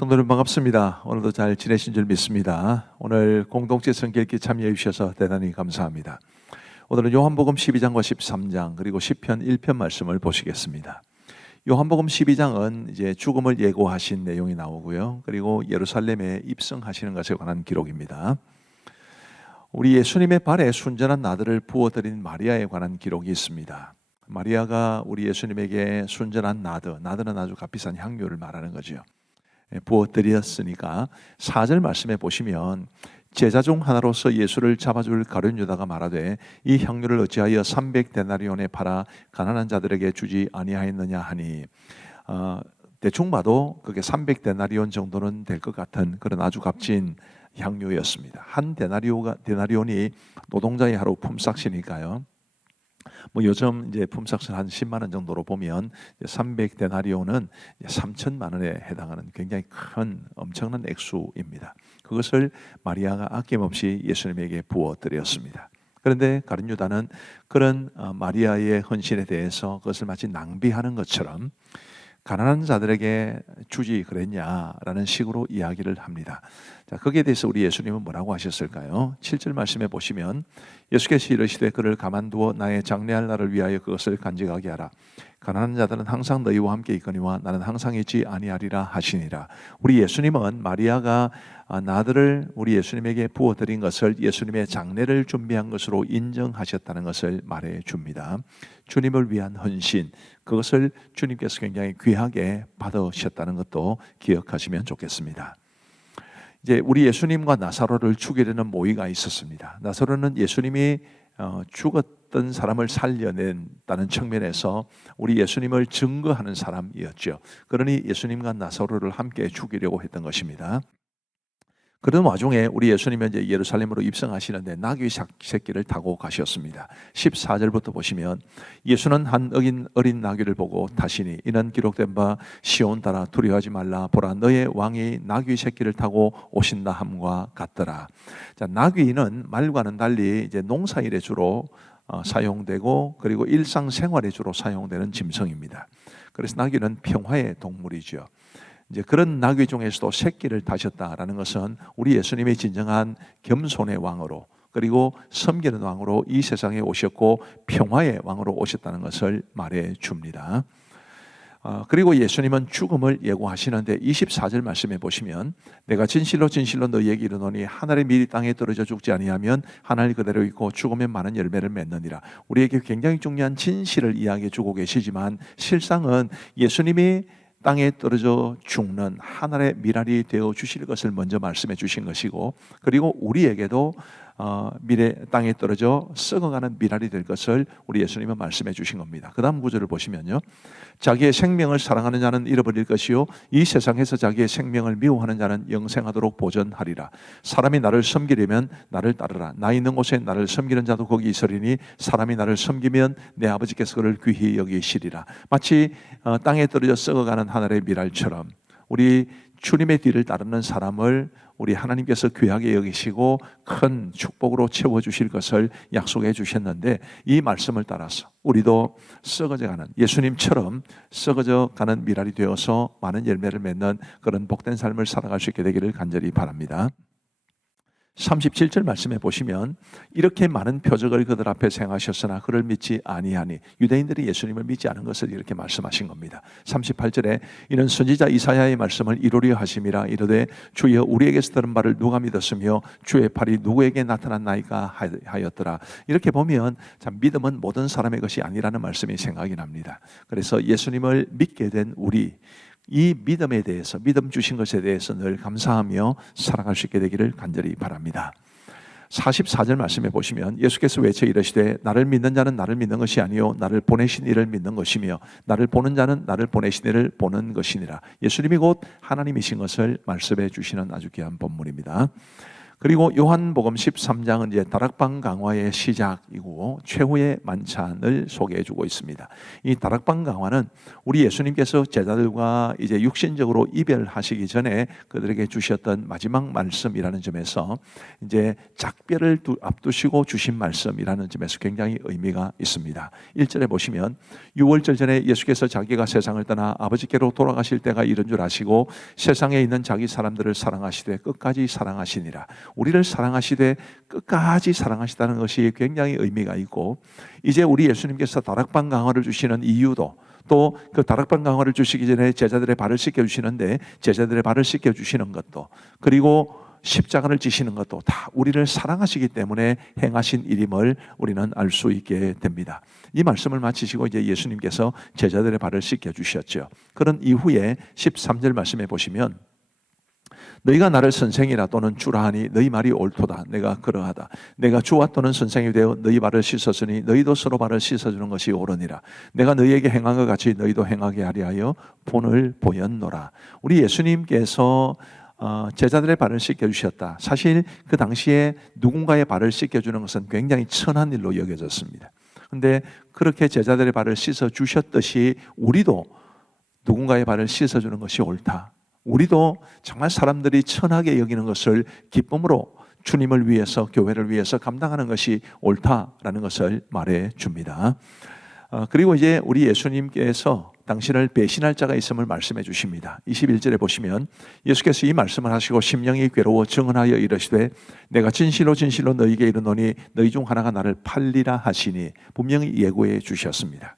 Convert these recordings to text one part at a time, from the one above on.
성도님 반갑습니다. 오늘도 잘 지내신 줄 믿습니다. 오늘 공동체 성경 읽기 참여해 주셔서 대단히 감사합니다. 오늘은 요한복음 12장과 13장 그리고 시편 1편 말씀을 보시겠습니다. 요한복음 12장은 이제 죽음을 예고하신 내용이 나오고요. 그리고 예루살렘에 입성하시는 것에 관한 기록입니다. 우리 예수님의 발에 순전한 나들을 부어드린 마리아에 관한 기록이 있습니다. 마리아가 우리 예수님에게 순전한 나드는 아주 값비싼 향료를 말하는 거죠. 부어드렸으니까 4절 말씀에 보시면 제자 중 하나로서 예수를 잡아줄 가룟 유다가 말하되 이 향료를 어찌하여 300데나리온에 팔아 가난한 자들에게 주지 아니하였느냐 하니, 대충 봐도 그게 300데나리온 정도는 될 것 같은 그런 아주 값진 향료였습니다. 한 데나리온이 노동자의 하루 품삯이니까요. 요즘 이제 품삯은 한 10만 원 정도로 보면 300데나리온은 3천만 원에 해당하는 굉장히 큰 엄청난 액수입니다. 그것을 마리아가 아낌없이 예수님에게 부어드렸습니다. 그런데 가룟 유다는 그런 마리아의 헌신에 대해서 그것을 마치 낭비하는 것처럼 가난한 자들에게 주지 그랬냐라는 식으로 이야기를 합니다. 자, 거기에 대해서 우리 예수님은 뭐라고 하셨을까요? 7절 말씀에 보시면 예수께서 이르시되 그를 가만두어 나의 장래할 날을 위하여 그것을 간직하게 하라. 가난한 자들은 항상 너희와 함께 있거니와 나는 항상 있지 아니하리라 하시니라. 우리 예수님은 마리아가 나들을 우리 예수님에게 부어드린 것을 예수님의 장례를 준비한 것으로 인정하셨다는 것을 말해 줍니다. 주님을 위한 헌신, 그것을 주님께서 굉장히 귀하게 받으셨다는 것도 기억하시면 좋겠습니다. 이제 우리 예수님과 나사로를 죽이려는 모의가 있었습니다. 나사로는 예수님이 죽었던 사람을 살려낸다는 측면에서 우리 예수님을 증거하는 사람이었죠. 그러니 예수님과 나사로를 함께 죽이려고 했던 것입니다. 그런 와중에 우리 예수님은 이제 예루살렘으로 입성하시는데 나귀 새끼를 타고 가셨습니다. 14절부터 보시면 예수는 한 어린 나귀를 보고 타시니 이는 기록된 바 시온 따라 두려워하지 말라 보라 너의 왕이 나귀 새끼를 타고 오신다 함과 같더라. 자, 나귀는 말과는 달리 이제 농사일에 주로 사용되고 그리고 일상생활에 주로 사용되는 짐승입니다. 그래서 나귀는 평화의 동물이죠. 이제 그런 나귀 중에서도 새끼를 타셨다라는 것은 우리 예수님의 진정한 겸손의 왕으로 그리고 섬기는 왕으로 이 세상에 오셨고 평화의 왕으로 오셨다는 것을 말해 줍니다. 그리고 예수님은 죽음을 예고하시는데 24절 말씀에 보시면 내가 진실로 진실로 너희에게 이르노니 하늘의 밀이 땅에 떨어져 죽지 아니하면 하늘 그대로 있고 죽으면 많은 열매를 맺느니라. 우리에게 굉장히 중요한 진실을 이야기해 주고 계시지만 실상은 예수님이 땅에 떨어져 죽는 하늘의 미랄이 되어 주실 것을 먼저 말씀해 주신 것이고 그리고 우리에게도 땅에 떨어져 썩어가는 미랄이 될 것을 우리 예수님은 말씀해 주신 겁니다. 그 다음 구절을 보시면요, 자기의 생명을 사랑하는 자는 잃어버릴 것이요 이 세상에서 자기의 생명을 미워하는 자는 영생하도록 보전하리라. 사람이 나를 섬기려면 나를 따르라. 나 있는 곳에 나를 섬기는 자도 거기 있으리니 사람이 나를 섬기면 내 아버지께서 그를 귀히 여기시리라. 마치 땅에 떨어져 썩어가는 하늘의 미랄처럼 우리 주님의 뒤를 따르는 사람을 우리 하나님께서 귀하게 여기시고 큰 축복으로 채워주실 것을 약속해 주셨는데 이 말씀을 따라서 우리도 썩어져가는 예수님처럼 썩어져가는 미랄이 되어서 많은 열매를 맺는 그런 복된 삶을 살아갈 수 있게 되기를 간절히 바랍니다. 37절 말씀에 보시면 이렇게 많은 표적을 그들 앞에 행하셨으나 그를 믿지 아니하니 유대인들이 예수님을 믿지 않은 것을 이렇게 말씀하신 겁니다. 38절에 이는 선지자 이사야의 말씀을 이루려 하심이라 이르되 주여 우리에게서 들은 바를 누가 믿었으며 주의 팔이 누구에게 나타났나이까 하였더라. 이렇게 보면 참 믿음은 모든 사람의 것이 아니라는 말씀이 생각이 납니다. 그래서 예수님을 믿게 된 우리 이 믿음에 대해서 믿음 주신 것에 대해서 늘 감사하며 살아갈 수 있게 되기를 간절히 바랍니다. 44절 말씀에 보시면 예수께서 외쳐 이르시되 나를 믿는 자는 나를 믿는 것이 아니요 나를 보내신 이를 믿는 것이며 나를 보는 자는 나를 보내신 이를 보는 것이니라. 예수님이 곧 하나님이신 것을 말씀해 주시는 아주 귀한 본문입니다. 그리고 요한복음 13장은 이제 다락방 강화의 시작이고 최후의 만찬을 소개해 주고 있습니다. 이 다락방 강화는 우리 예수님께서 제자들과 이제 육신적으로 이별하시기 전에 그들에게 주셨던 마지막 말씀이라는 점에서 이제 작별을 앞두시고 주신 말씀이라는 점에서 굉장히 의미가 있습니다. 1절에 보시면 유월절 전에 예수께서 자기가 세상을 떠나 아버지께로 돌아가실 때가 이른 줄 아시고 세상에 있는 자기 사람들을 사랑하시되 끝까지 사랑하시니라. 우리를 사랑하시되 끝까지 사랑하시다는 것이 굉장히 의미가 있고, 이제 우리 예수님께서 다락방 강화를 주시는 이유도, 또 그 다락방 강화를 주시기 전에 제자들의 발을 씻겨 주시는데 제자들의 발을 씻겨 주시는 것도, 그리고 십자가를 지시는 것도 다 우리를 사랑하시기 때문에 행하신 일임을 우리는 알 수 있게 됩니다. 이 말씀을 마치시고 이제 예수님께서 제자들의 발을 씻겨 주셨죠. 그런 이후에 13절 말씀에 보시면 너희가 나를 선생이라 또는 주라 하니 너희 말이 옳도다. 내가 그러하다. 내가 주와 또는 선생이 되어 너희 발을 씻었으니 너희도 서로 발을 씻어주는 것이 옳으니라. 내가 너희에게 행한 것 같이 너희도 행하게 하리 하여 본을 보였노라. 우리 예수님께서 제자들의 발을 씻겨주셨다. 사실 그 당시에 누군가의 발을 씻겨주는 것은 굉장히 천한 일로 여겨졌습니다. 그런데 그렇게 제자들의 발을 씻어주셨듯이 우리도 누군가의 발을 씻어주는 것이 옳다. 우리도 정말 사람들이 천하게 여기는 것을 기쁨으로 주님을 위해서, 교회를 위해서 감당하는 것이 옳다라는 것을 말해 줍니다. 그리고 이제 우리 예수님께서 당신을 배신할 자가 있음을 말씀해 주십니다. 21절에 보시면 예수께서 이 말씀을 하시고 심령이 괴로워 증언하여 이르시되 내가 진실로 진실로 너희에게 이르노니 너희 중 하나가 나를 팔리라 하시니 분명히 예고해 주셨습니다.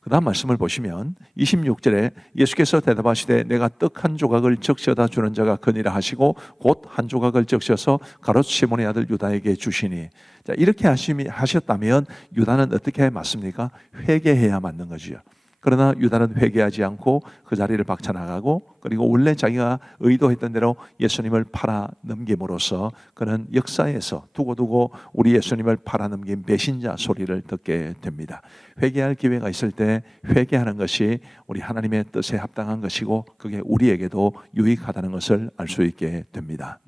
그 다음 말씀을 보시면 26절에 예수께서 대답하시되 내가 떡 한 조각을 적셔다 주는 자가 그니라 하시고 곧 한 조각을 적셔서 가롯 시몬의 아들 유다에게 주시니, 자, 이렇게 하셨다면 유다는 어떻게 맞습니까? 회개해야 맞는 거죠. 그러나 유다는 회개하지 않고 그 자리를 박차나가고, 그리고 원래 자기가 의도했던 대로 예수님을 팔아 넘김으로써 그는 역사에서 두고두고 우리 예수님을 팔아 넘긴 배신자 소리를 듣게 됩니다. 회개할 기회가 있을 때 회개하는 것이 우리 하나님의 뜻에 합당한 것이고 그게 우리에게도 유익하다는 것을 알 수 있게 됩니다.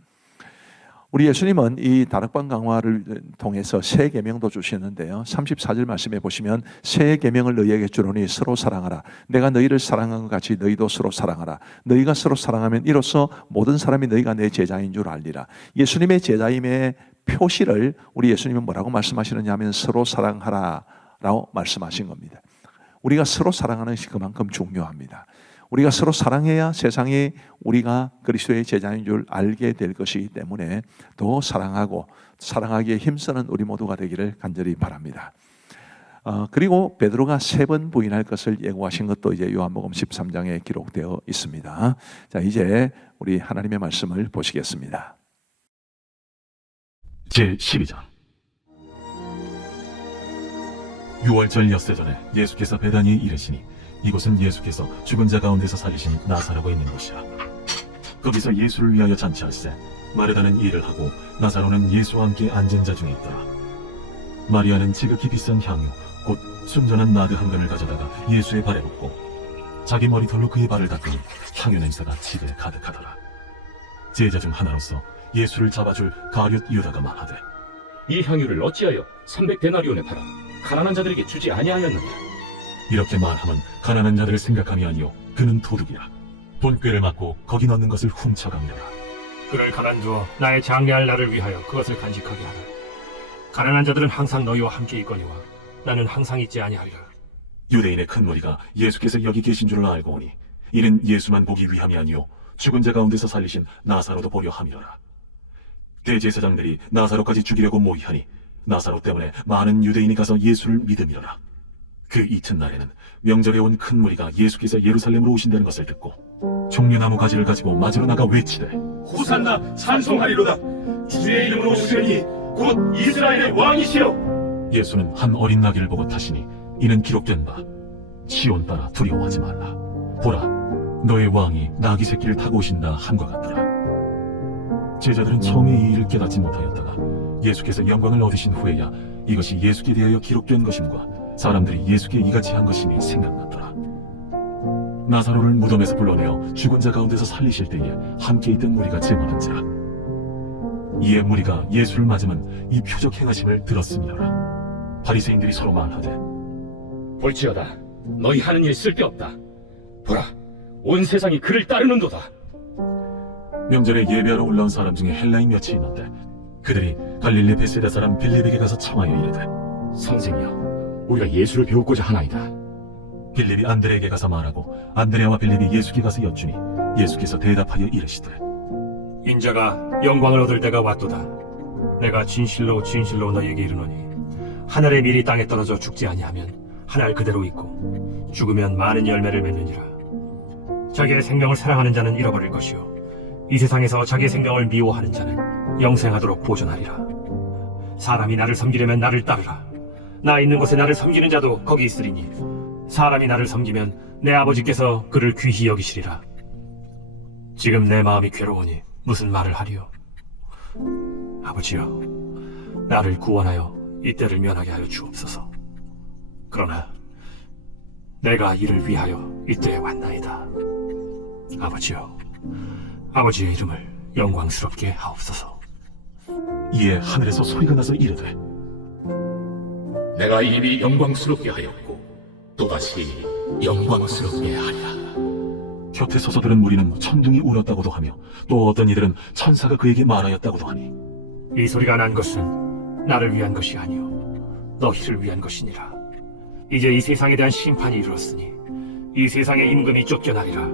우리 예수님은 이 다락방 강화를 통해서 새 계명도 주시는데요. 34절 말씀에 보시면 새 계명을 너희에게 주노니 서로 사랑하라. 내가 너희를 사랑한 것 같이 너희도 서로 사랑하라. 너희가 서로 사랑하면 이로써 모든 사람이 너희가 내 제자인 줄 알리라. 예수님의 제자임의 표시를 우리 예수님은 뭐라고 말씀하시느냐 하면 서로 사랑하라 라고 말씀하신 겁니다. 우리가 서로 사랑하는 것이 그만큼 중요합니다. 우리가 서로 사랑해야 세상이 우리가 그리스도의 제자인 줄 알게 될 것이기 때문에 더 사랑하고 사랑하기에 힘쓰는 우리 모두가 되기를 간절히 바랍니다. 그리고 베드로가 3번 부인할 것을 예고하신 것도 이제 요한복음 13장에 기록되어 있습니다. 자, 이제 우리 하나님의 말씀을 보시겠습니다. 제12장. 6월절 엿새 전에 예수께서 베다니에 이르시니 이곳은 예수께서 죽은 자 가운데서 살리신 나사로가 있는 곳이라. 거기서 예수를 위하여 잔치할세 마르다는 일을 하고 나사로는 예수와 함께 앉은 자 중에 있더라. 마리아는 지극히 비싼 향유 곧 순전한 나드 한 근을 가져다가 예수의 발에 붓고 자기 머리털로 그의 발을 닦으니 향유 냄새가 집에 가득하더라. 제자 중 하나로서 예수를 잡아줄 가룟 유다가 말하되 이 향유를 어찌하여 300데나리온에 팔아 가난한 자들에게 주지 아니하였느냐. 이렇게 말하면 가난한 자들을 생각함이 아니요 그는 도둑이라. 돈꾀를 맞고 거기 넣는 것을 훔쳐갑니다. 그를 가만두어 나의 장래할 날을 위하여 그것을 간직하게 하라. 가난한 자들은 항상 너희와 함께 있거니와 나는 항상 있지 아니하리라. 유대인의 큰 무리가 예수께서 여기 계신 줄을 알고 오니 이는 예수만 보기 위함이 아니요 죽은 자 가운데서 살리신 나사로도 보려 함이로라. 대제사장들이 나사로까지 죽이려고 모의하니 나사로 때문에 많은 유대인이 가서 예수를 믿음이로라. 그 이튿날에는 명절에 온 큰 무리가 예수께서 예루살렘으로 오신다는 것을 듣고 종려나무 가지를 가지고 맞으러 나가 외치되 호산나 찬송하리로다. 주의 이름으로 오시니 곧 이스라엘의 왕이시여. 예수는 한 어린 나귀를 보고 타시니 이는 기록된 바 시온 따라 두려워하지 말라. 보라 너의 왕이 나귀 새끼를 타고 오신다 함과 같더라. 제자들은 처음에 이 일을 깨닫지 못하였다가 예수께서 영광을 얻으신 후에야 이것이 예수께 대하여 기록된 것임과 사람들이 예수께 이같이 한 것임이 생각났더라. 나사로를 무덤에서 불러내어 죽은 자 가운데서 살리실 때에 함께 있던 무리가 증언한지라. 이에 무리가 예수를 맞으면 이 표적 행하심을 들었음이로라. 바리새인들이 서로 말하되 볼지어다, 너희 하는 일 쓸데없다. 보라, 온 세상이 그를 따르는도다. 명절에 예배하러 올라온 사람 중에 헬라인 몇이 있는데 그들이 갈릴리 베세다 사람 빌립에게 가서 청하여 이르되 선생이여, 우리가 예수를 배우고자 하나이다. 빌립이 안드레에게 가서 말하고 안드레와 빌립이 예수께 가서 여쭈니 예수께서 대답하여 이르시되 인자가 영광을 얻을 때가 왔도다. 내가 진실로 진실로 너희에게 이르노니 하늘의 밀이 땅에 떨어져 죽지 아니하면 하늘 그대로 있고 죽으면 많은 열매를 맺느니라. 자기의 생명을 사랑하는 자는 잃어버릴 것이요 이 세상에서 자기의 생명을 미워하는 자는 영생하도록 보존하리라. 사람이 나를 섬기려면 나를 따르라. 나 있는 곳에 나를 섬기는 자도 거기 있으리니 사람이 나를 섬기면 내 아버지께서 그를 귀히 여기시리라. 지금 내 마음이 괴로우니 무슨 말을 하리요? 아버지여, 나를 구원하여 이때를 면하게 하여 주옵소서. 그러나 내가 이를 위하여 이때에 왔나이다. 아버지여, 아버지의 이름을 영광스럽게 하옵소서. 이에 하늘에서 소리가 나서 이르되 내가 이미 영광스럽게 하였고 또다시 영광스럽게 하리라. 곁에 서서 들은 무리는 천둥이 울었다고도 하며 또 어떤 이들은 천사가 그에게 말하였다고도 하니 이 소리가 난 것은 나를 위한 것이 아니요 너희를 위한 것이니라. 이제 이 세상에 대한 심판이 이르렀으니 이 세상의 임금이 쫓겨나리라.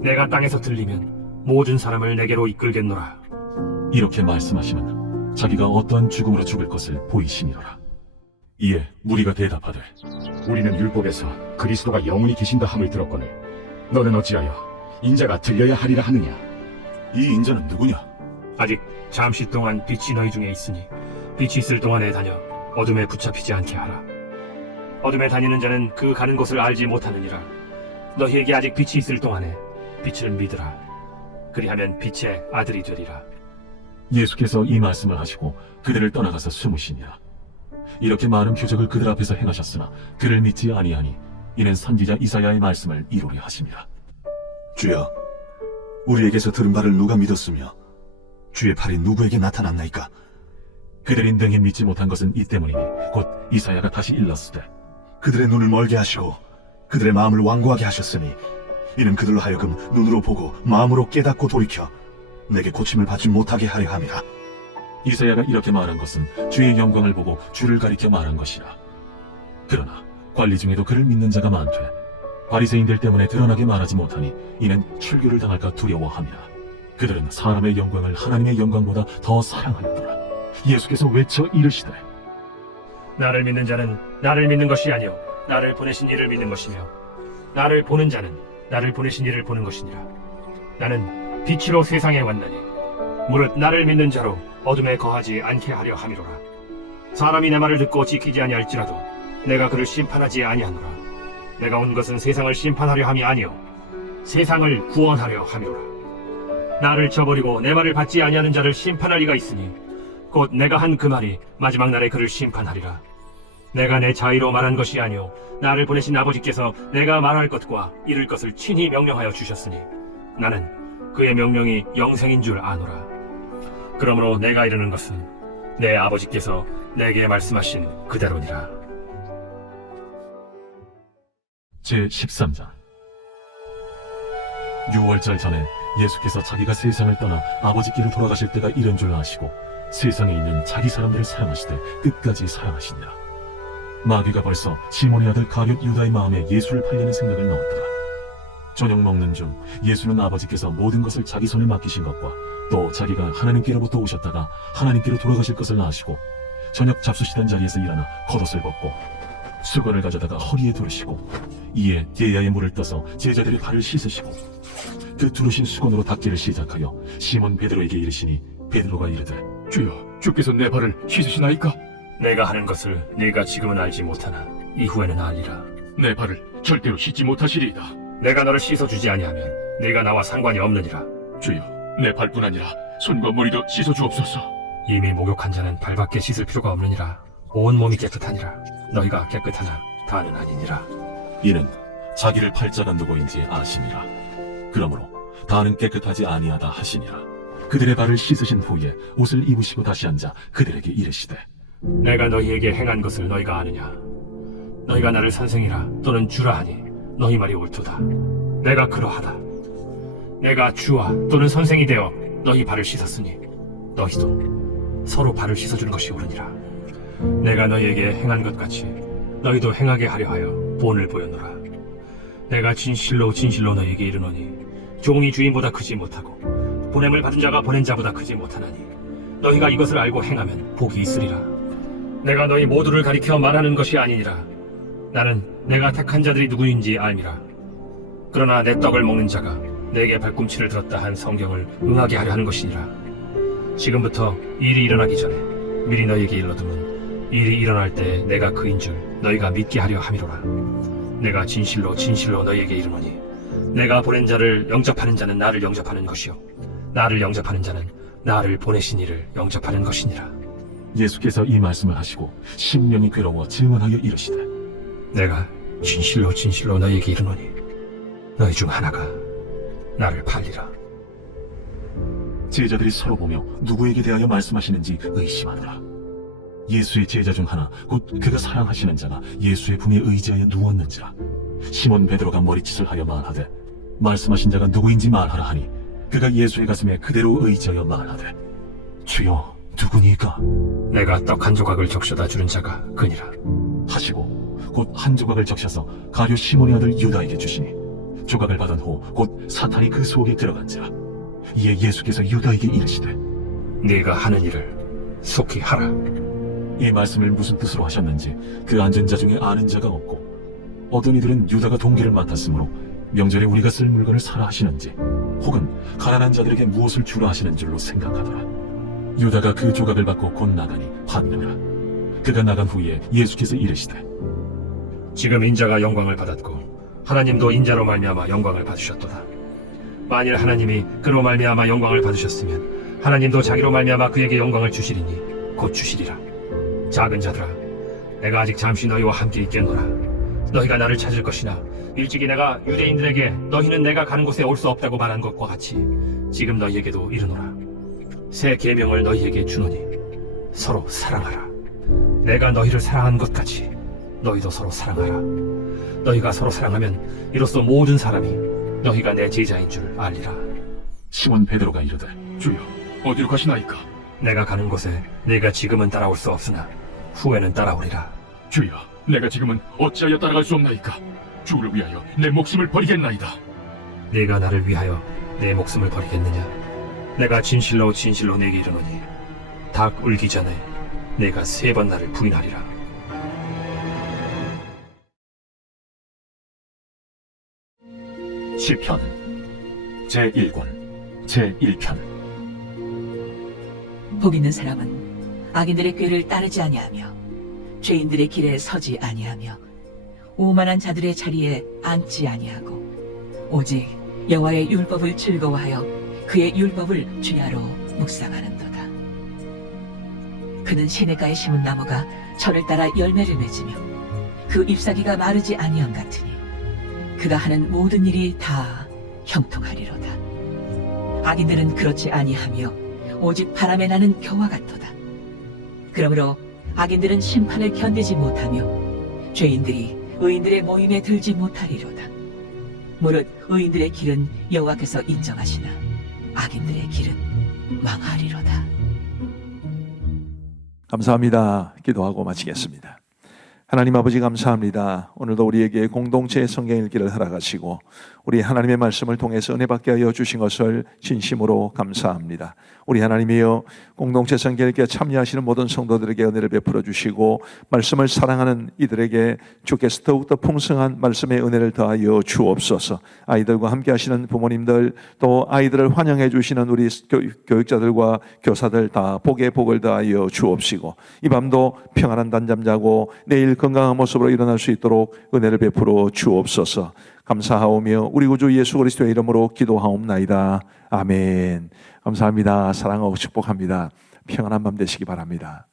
내가 땅에서 들리면 모든 사람을 내게로 이끌겠노라. 이렇게 말씀하시면 자기가 어떠한 죽음으로 죽을 것을 보이시니라. 이에 무리가 대답하되 우리는 율법에서 그리스도가 영원히 계신다 함을 들었거늘 너는 어찌하여 인자가 들려야 하리라 하느냐? 이 인자는 누구냐? 아직 잠시 동안 빛이 너희 중에 있으니 빛이 있을 동안에 다녀 어둠에 붙잡히지 않게 하라. 어둠에 다니는 자는 그 가는 곳을 알지 못하느니라. 너희에게 아직 빛이 있을 동안에 빛을 믿으라. 그리하면 빛의 아들이 되리라. 예수께서 이 말씀을 하시고 그들을 떠나가서 숨으시니라. 이렇게 많은 표적을 그들 앞에서 행하셨으나 그를 믿지 아니하니 이는 선지자 이사야의 말씀을 이루려 하심이라. 주여, 우리에게서 들은 바를 누가 믿었으며 주의 팔이 누구에게 나타났나이까? 그들이 능히 믿지 못한 것은 이 때문이니 곧 이사야가 다시 일렀으되 그들의 눈을 멀게 하시고 그들의 마음을 완고하게 하셨으니 이는 그들로 하여금 눈으로 보고 마음으로 깨닫고 돌이켜 내게 고침을 받지 못하게 하려 함이라. 이사야가 이렇게 말한 것은 주의 영광을 보고 주를 가리켜 말한 것이라. 그러나 관리 중에도 그를 믿는 자가 많되 바리새인들 때문에 드러나게 말하지 못하니 이는 출교를 당할까 두려워함이라. 그들은 사람의 영광을 하나님의 영광보다 더 사랑하였더라. 예수께서 외쳐 이르시되 나를 믿는 자는 나를 믿는 것이 아니요 나를 보내신 이를 믿는 것이며 나를 보는 자는 나를 보내신 이를 보는 것이니라. 나는 빛으로 세상에 왔나니 무릇 나를 믿는 자로 어둠에 거하지 않게 하려 함이로라. 사람이 내 말을 듣고 지키지 아니할지라도 내가 그를 심판하지 아니하노라. 내가 온 것은 세상을 심판하려 함이 아니요 세상을 구원하려 함이로라. 나를 저버리고 내 말을 받지 아니하는 자를 심판할 이가 있으니 곧 내가 한 그 말이 마지막 날에 그를 심판하리라. 내가 내 자의로 말한 것이 아니요 나를 보내신 아버지께서 내가 말할 것과 이룰 것을 친히 명령하여 주셨으니 나는 그의 명령이 영생인 줄 아노라. 그러므로 내가 이르는 것은 내 아버지께서 내게 말씀하신 그대로니라. 제13장. 6월절 전에 예수께서 자기가 세상을 떠나 아버지께로 돌아가실 때가 이른 줄 아시고 세상에 있는 자기 사람들을 사랑하시되 끝까지 사랑하시니라. 마귀가 벌써 시몬의 아들 가룟 유다의 마음에 예수를 팔려는 생각을 넣었더라. 저녁 먹는 중 예수는 아버지께서 모든 것을 자기 손에 맡기신 것과 또 자기가 하나님께로부터 오셨다가 하나님께로 돌아가실 것을 아시고 저녁 잡수시던 자리에서 일어나 겉옷을 벗고 수건을 가져다가 허리에 두르시고 이에 예야의 물을 떠서 제자들의 발을 씻으시고 그 두르신 수건으로 닦기를 시작하여 시몬 베드로에게 이르시니 베드로가 이르되 주여, 주께서 내 발을 씻으시나이까? 내가 하는 것을 네가 지금은 알지 못하나 이후에는 알리라. 내 발을 절대로 씻지 못하시리이다. 내가 너를 씻어주지 아니하면 네가 나와 상관이 없느니라. 주여, 내 발뿐 아니라 손과 머리도 씻어주옵소서. 이미 목욕한 자는 발밖에 씻을 필요가 없느니라. 온 몸이 깨끗하니라. 너희가 깨끗하나 다는 아니니라. 이는 자기를 팔자가 누구인지 아시니라. 그러므로 다는 깨끗하지 아니하다 하시니라. 그들의 발을 씻으신 후에 옷을 입으시고 다시 앉아 그들에게 이르시되 내가 너희에게 행한 것을 너희가 아느냐? 너희가 나를 선생이라 또는 주라 하니 너희 말이 옳도다. 내가 그러하다. 내가 주와 또는 선생이 되어 너희 발을 씻었으니 너희도 서로 발을 씻어주는 것이 옳으니라. 내가 너희에게 행한 것 같이 너희도 행하게 하려 하여 본을 보였노라. 내가 진실로 진실로 너희에게 이르노니 종이 주인보다 크지 못하고 보냄을 받은 자가 보낸 자보다 크지 못하나니 너희가 이것을 알고 행하면 복이 있으리라. 내가 너희 모두를 가리켜 말하는 것이 아니니라. 나는 내가 택한 자들이 누구인지 알미라. 그러나 내 떡을 먹는 자가 내게 발꿈치를 들었다 한 성경을 응하게 하려 하는 것이니라. 지금부터 일이 일어나기 전에 미리 너희에게 일러두면 일이 일어날 때 내가 그인 줄 너희가 믿게 하려 함이로라. 내가 진실로 진실로 너희에게 이르노니 내가 보낸 자를 영접하는 자는 나를 영접하는 것이요 나를 영접하는 자는 나를 보내신 이를 영접하는 것이니라. 예수께서 이 말씀을 하시고 심령이 괴로워 증언하여 이르시되 내가 진실로 진실로 너희에게 이르노니 너희 중 하나가 나를 팔리라. 제자들이 서로 보며 누구에게 대하여 말씀하시는지 의심하더라. 예수의 제자 중 하나 곧 그가 사랑하시는 자가 예수의 품에 의지하여 누웠는지라. 시몬 베드로가 머리짓을 하여 말하되 말씀하신 자가 누구인지 말하라 하니 그가 예수의 가슴에 그대로 의지하여 말하되 주여 누구니까 내가 떡 한 조각을 적셔다 주는 자가 그니라 하시고 곧 한 조각을 적셔서 가룟 시몬의 아들 유다에게 주시니 조각을 받은 후 곧 사탄이 그 속에 들어간지라. 이에 예수께서 유다에게 이르시되 네가 하는 일을 속히 하라. 이 말씀을 무슨 뜻으로 하셨는지 그 앉은 자 중에 아는 자가 없고 어떤 이들은 유다가 동기를 맡았으므로 명절에 우리가 쓸 물건을 사라 하시는지 혹은 가난한 자들에게 무엇을 주라 하시는 줄로 생각하더라. 유다가 그 조각을 받고 곧 나가니 환느니라. 그가 나간 후에 예수께서 이르시되 지금 인자가 영광을 받았고 하나님도 인자로 말미암아 영광을 받으셨도다. 만일 하나님이 그로 말미암아 영광을 받으셨으면 하나님도 자기로 말미암아 그에게 영광을 주시리니 곧 주시리라. 작은 자들아, 내가 아직 잠시 너희와 함께 있겠노라. 너희가 나를 찾을 것이나 일찍이 내가 유대인들에게 너희는 내가 가는 곳에 올 수 없다고 말한 것과 같이 지금 너희에게도 이르노라. 새 계명을 너희에게 주노니 서로 사랑하라. 내가 너희를 사랑한 것 같이 너희도 서로 사랑하라. 너희가 서로 사랑하면 이로써 모든 사람이 너희가 내 제자인 줄 알리라. 시몬 베드로가 이르되 주여, 어디로 가시나이까? 내가 가는 곳에 네가 지금은 따라올 수 없으나 후에는 따라오리라. 주여, 내가 지금은 어찌하여 따라갈 수 없나이까? 주를 위하여 내 목숨을 버리겠나이다. 네가 나를 위하여 내 목숨을 버리겠느냐? 내가 진실로 진실로 네게 이르노니 닭 울기 전에 네가 3번 나를 부인하리라. 시편 제1권 제1편. 복 있는 사람은 악인들의 꾀를 따르지 아니하며 죄인들의 길에 서지 아니하며 오만한 자들의 자리에 앉지 아니하고 오직 여호와의 율법을 즐거워하여 그의 율법을 주야로 묵상하는도다. 그는 시냇가에 심은 나무가 철을 따라 열매를 맺으며 그 잎사귀가 마르지 아니함 같으니 그가 하는 모든 일이 다 형통하리로다. 악인들은 그렇지 아니하며 오직 바람에 나는 겨와 같도다. 그러므로 악인들은 심판을 견디지 못하며 죄인들이 의인들의 모임에 들지 못하리로다. 무릇 의인들의 길은 여호와께서 인정하시나 악인들의 길은 망하리로다. 감사합니다. 기도하고 마치겠습니다. 하나님 아버지 감사합니다. 오늘도 우리에게 공동체의 성경 읽기를 허락하시고 우리 하나님의 말씀을 통해서 은혜 받게 하여 주신 것을 진심으로 감사합니다. 우리 하나님이여, 공동체 성경 읽기에 참여하시는 모든 성도들에게 은혜를 베풀어 주시고 말씀을 사랑하는 이들에게 주께서 더욱더 풍성한 말씀의 은혜를 더하여 주옵소서. 아이들과 함께 하시는 부모님들, 또 아이들을 환영해 주시는 우리 교육자들과 교사들 다 복에 복을 더하여 주옵시고 이 밤도 평안한 단잠 자고 내일 건강한 모습으로 일어날 수 있도록 은혜를 베풀어 주옵소서. 감사하오며 우리 구주 예수 그리스도의 이름으로 기도하옵나이다. 아멘. 감사합니다. 사랑하고 축복합니다. 평안한 밤 되시기 바랍니다.